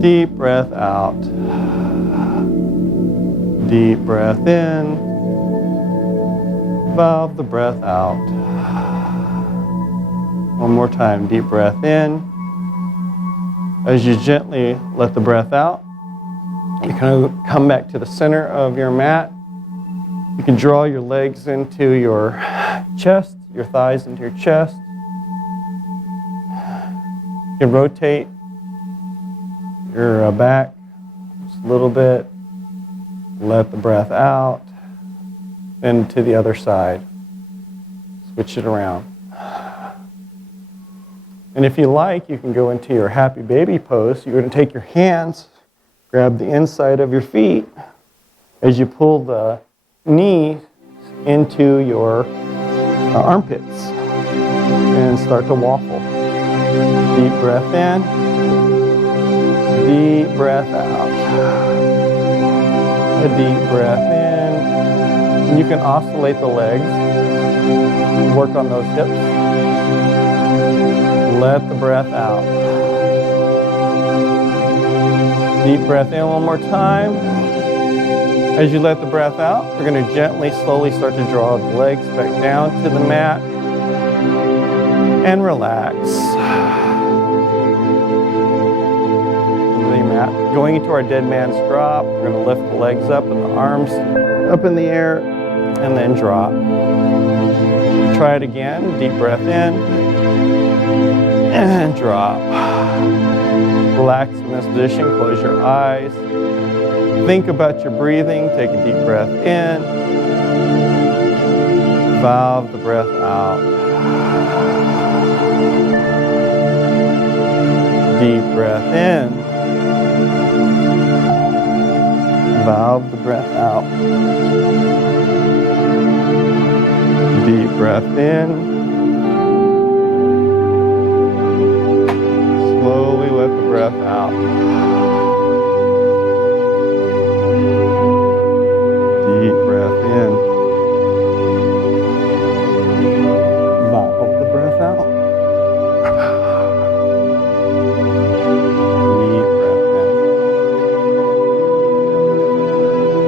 Deep breath out. Deep breath in. Valve the breath out. One more time. Deep breath in. As you gently let the breath out, you can come back to the center of your mat. You can draw your legs into your chest, your thighs into your chest. You can rotate your back just a little bit. Let the breath out. Then to the other side. Switch it around. And if you like, you can go into your happy baby pose. You're going to take your hands, grab the inside of your feet as you pull the knee into your armpits and start to waffle. Deep breath in, deep breath out. A deep breath in. And you can oscillate the legs, work on those hips. Let the breath out. Deep breath in one more time. As you let the breath out, we're going to gently, slowly start to draw the legs back down to the mat and relax. Going into our dead man's drop, we're going to lift the legs up and the arms up in the air and then drop. Try it again. Deep breath in and drop. Relax in this position. Close your eyes. Think about your breathing. Take a deep breath in. Valve the breath out. Deep breath in. Valve the breath out. Deep breath in. Slowly let the breath out. Deep breath in. Valve the breath out.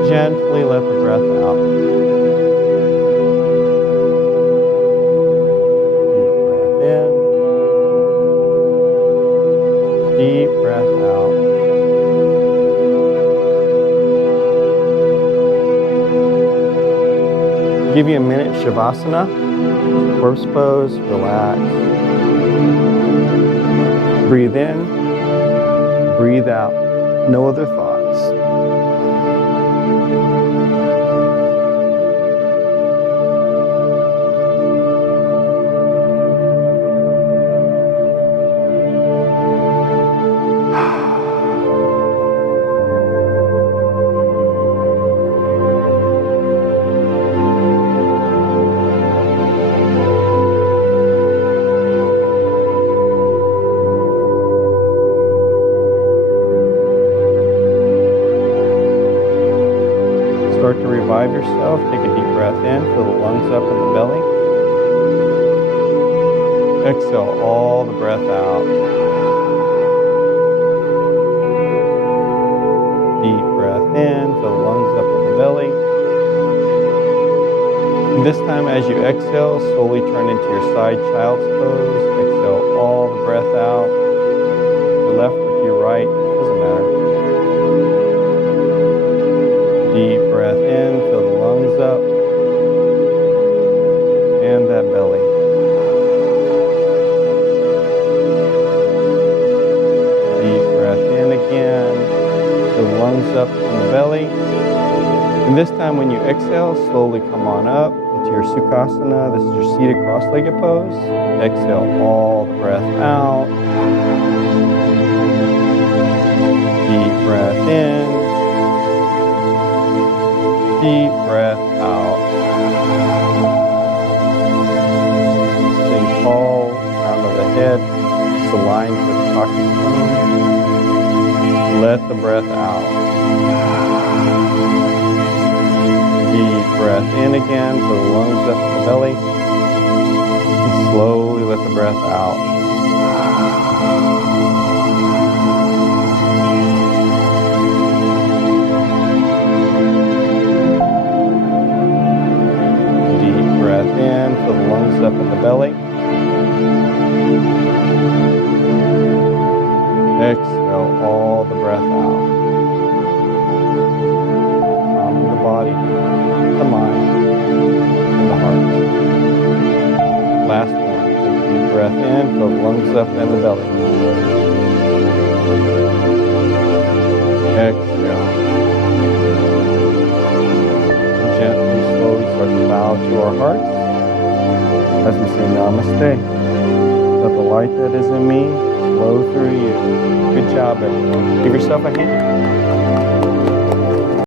Gently let the breath out. Give you a minute, Shavasana, corpse pose, relax. Breathe in, breathe out, no other thoughts. Start to revive yourself. Take a deep breath in. Fill the lungs up and the belly. Exhale all the breath out. Deep breath in. Fill the lungs up and the belly. And this time as you exhale, slowly turn into your side child's pose. Exhale all the breath out. To left or to your right, doesn't matter. Deep breath in, fill the lungs up, and that belly. Deep breath in again, fill the lungs up and the belly. And this time when you exhale, slowly come on up into your Sukhasana. This is your seated cross-legged pose. Exhale all the breath out. Deep breath in. Deep breath out. Sing tall, crown of the head is aligned with the coccyx bone. Let the breath out. Deep breath in again, put the lungs up in the belly. And slowly let the breath out. Breath in, fill the lungs up in the belly. Exhale all the breath out. Calming the body, the mind, and the heart. Last one. Take a deep breath in, fill the lungs up and the belly. Exhale. Gently, slowly start to bow to our hearts as we say Namaste. Let the light that is in me flow through you. Good job, everyone. Give yourself a hand.